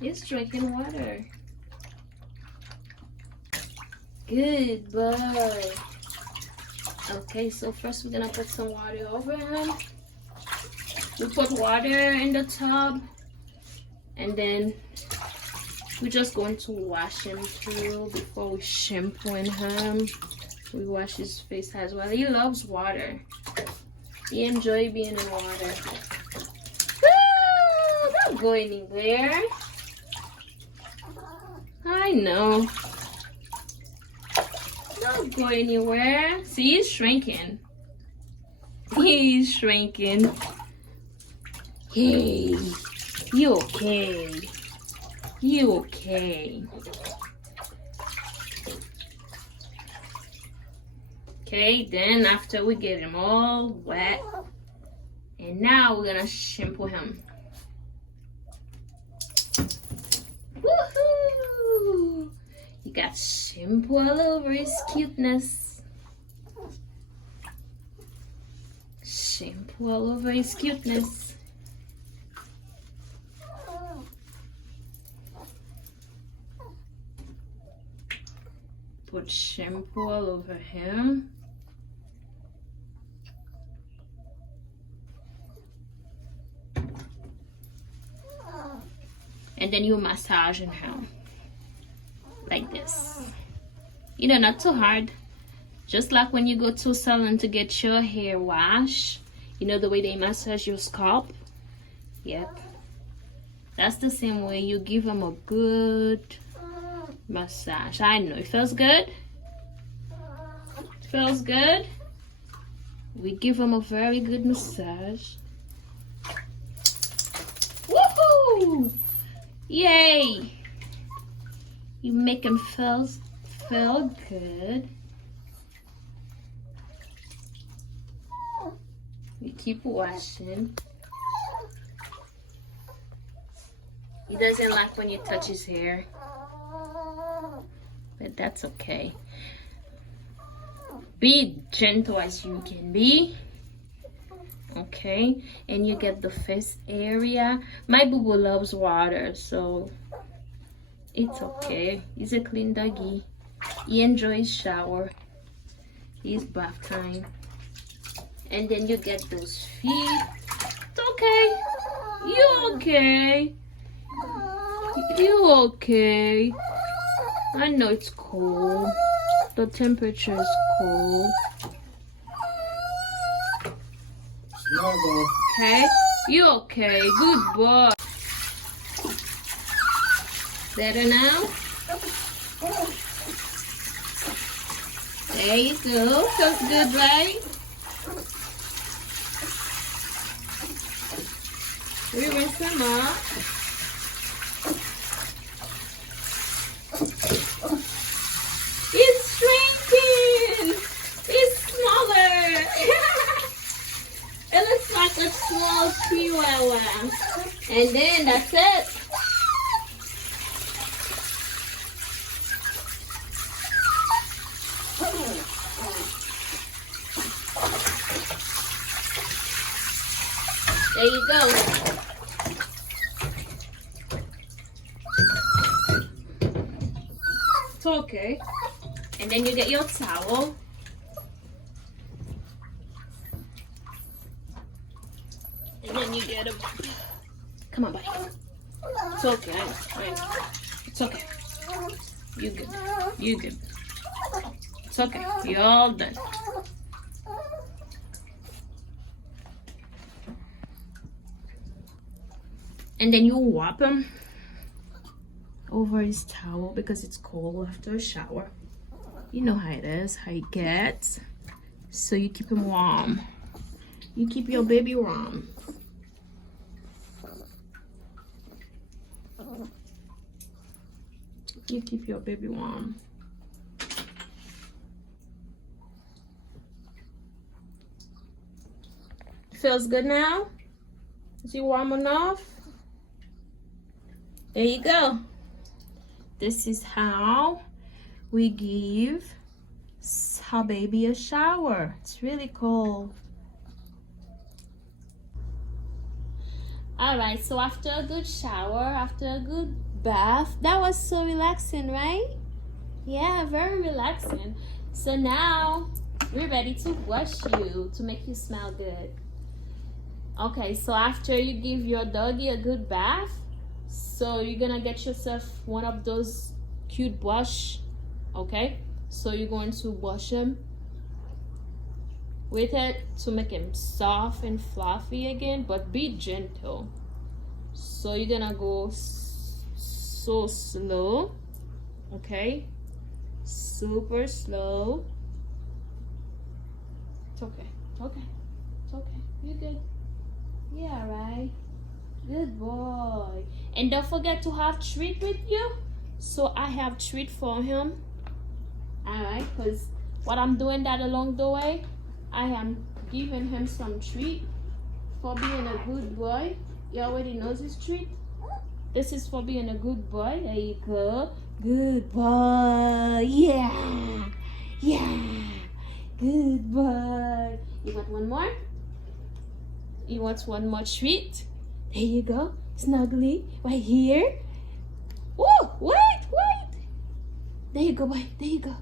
He's drinking water. Good boy. Okay, so first we're gonna put some water over him. We put water in the tub, and then we're just going to wash him through before we shampooing him. We wash his face as well. He loves water. He enjoys being in water. Don't go anywhere. I know. Don't go anywhere. See, he's shrinking. He's shrinking. Hey, you okay? You okay? Okay, then after we get him all wet, and now we're gonna shampoo him. Woohoo! You got shampoo all over his cuteness. Shampoo all over his cuteness. Put shampoo all over him. And then you massaging him like this. You know, not too hard. Just like when you go to a salon to get your hair washed. You know the way they massage your scalp? Yep. That's the same way you give them a good massage. I know. It feels good? It feels good? We give them a very good massage. Woohoo! Yay! You make him feel good. We keep washing. He doesn't like when you touch his hair, but that's okay. Be gentle as you can be. Okay, and you get the face area. My boo-boo loves water, so it's okay. He's a clean doggy. He enjoys shower. He's bath time. And then you get those feet. It's okay. You okay? You okay? I know it's cold. The temperature is cold. Snuggle. Okay? You okay? Good boy. Better now? There you go. Feels good, right? We rinse them up. It's shrinking! It's smaller! It looks like a small chihuahua. And then that's it. There you go. It's okay. And then you get your towel. And then you get a... Come on, buddy. It's okay. It's okay. You good. You good. It's okay. You're all done. And then you wipe him over his towel because it's cold after a shower. You know how it is, how it gets. So you keep him warm. You keep your baby warm. You keep your baby warm. Feels good now? Is he warm enough? There you go. This is how we give our baby a shower. It's really cold. All right, so after a good shower, after a good bath, that was so relaxing, right? Yeah, very relaxing. So now we're ready to wash you to make you smell good. Okay, so after you give your doggy a good bath, so you're gonna get yourself one of those cute brush, okay? So you're going to wash him with it to make him soft and fluffy again, but be gentle. So you're gonna go so slow, okay? Super slow. It's okay, it's okay, it's okay. You're good. Yeah, right. Good boy. And don't forget to have treat with you. So I have treat for him. Alright, because what I'm doing that along the way, I am giving him some treat for being a good boy. He already knows his treat. This is for being a good boy. There you go. Good boy. Yeah. Yeah. Good boy. You want one more? You want one more treat? There you go. Snuggly. Right here. Whoa, wait. There you go, boy. There you go.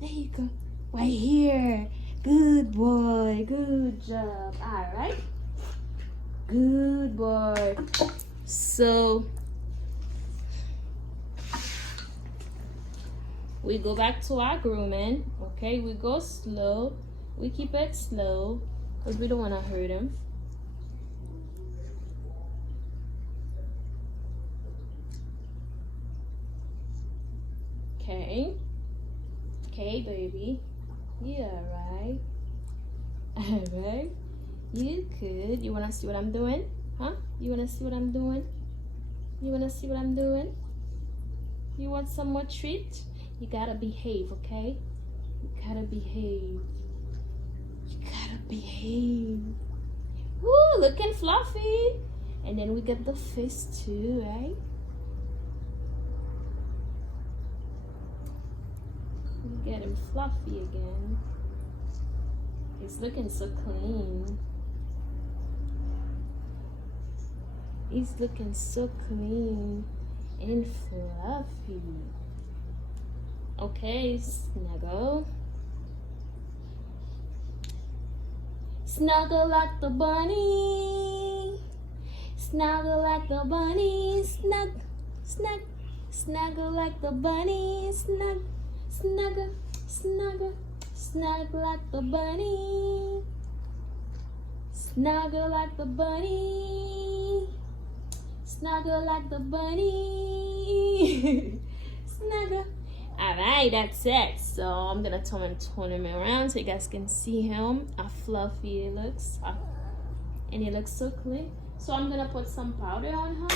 There you go. Right here. Good boy. Good job. All right. Good boy. So we go back to our grooming. Okay, we go slow. We keep it slow because we don't want to hurt him. Okay. Okay, baby. Yeah, right. Alright. You good. You wanna see what I'm doing? Huh? You wanna see what I'm doing? You wanna see what I'm doing? You want some more treat? You gotta behave, okay? You gotta behave. You gotta behave. Woo, looking fluffy. And then we get the face too, right? We get him fluffy again. He's looking so clean. He's looking so clean and fluffy. Okay, snuggle. Snuggle like the bunny. Snuggle like the bunny. Snug, snug, snuggle like the bunny. Snug, snuggle, snuggle, snuggle like the bunny. Snuggle like the bunny. Snuggle like the bunny. Snuggle. Alright, that's it. So I'm gonna turn him around so you guys can see him. How fluffy he looks. And he looks so clean. So I'm gonna put some powder on him.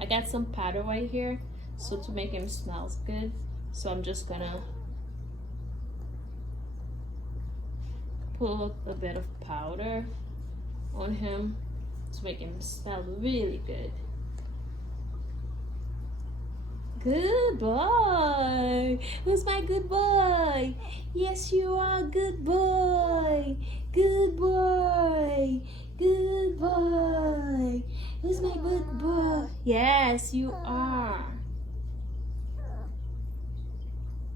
I got some powder right here. So to make him smell good. So I'm just gonna put a bit of powder on him to make him smell really good. Good boy. Who's my good boy? Yes, you are. Good boy. Good boy. Good boy. Who's my good boy? Yes, you are.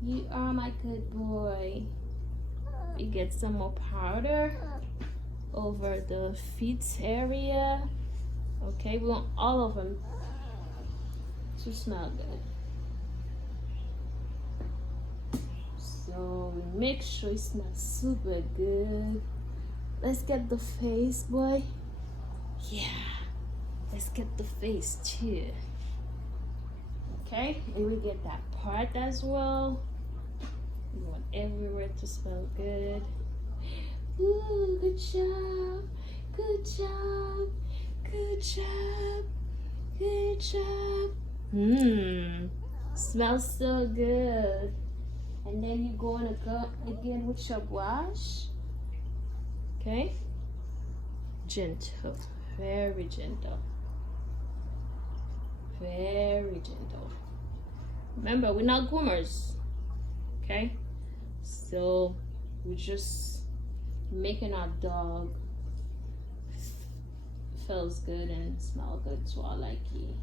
You are my good boy. We get some more powder over the feet area. Okay, we want all of them to smell good. So we make sure it smells super good. Let's get the face, boy. Yeah, let's get the face too. Okay, and we get that part as well. We want everywhere to smell good. Ooh, good job, good job, good job, good job. Smells so good. And then you're going to go again with your brush. Okay? Gentle. Very gentle. Very gentle. Remember, we're not groomers. Okay? So, we're just making our dog feels good and smell good, so I like it.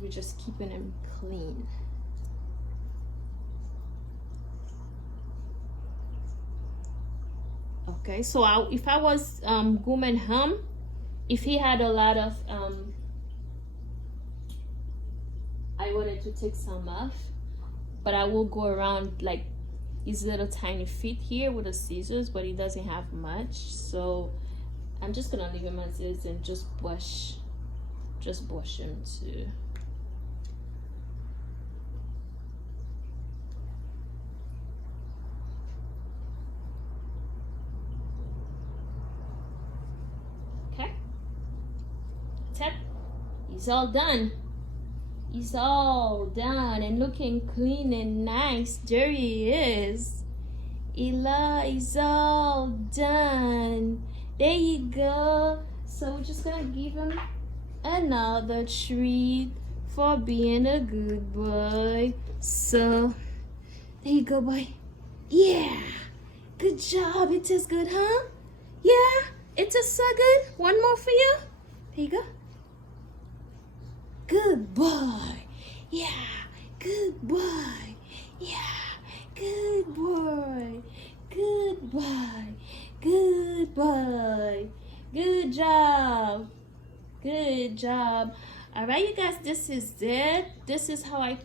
We're just keeping him clean. Okay, so if I was grooming him, if he had a lot of I wanted to take some off, but I will go around like his little tiny feet here with the scissors, but he doesn't have much, so I'm just gonna leave him as is and just brush him too. Okay, that's it. He's all done. He's all done and looking clean and nice. There he is. Ella is all done. There you go. So we're just gonna give him another treat for being a good boy. So there you go, boy. Yeah, good job. It tastes good, huh? Yeah, it tastes so good. One more for you. There you go. Good boy. Yeah, good boy. Yeah, good boy. Good boy. Good boy. Good job. Good job. All right, you guys, this is it. This is how I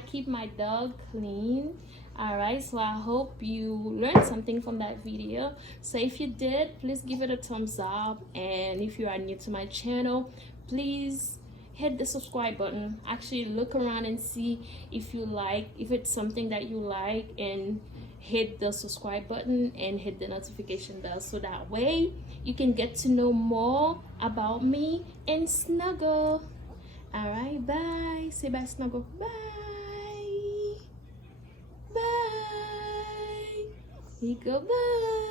keep my dog clean. All right, so I hope you learned something from that video. So if you did, please give it a thumbs up, and if you are new to my channel, please hit the subscribe button. Actually look around and see if it's something that you like, and hit the subscribe button and hit the notification bell, so that way you can get to know more about me and Snuggle. All right, bye. Say bye, Snuggle. Bye. Bye. Here you go. Bye.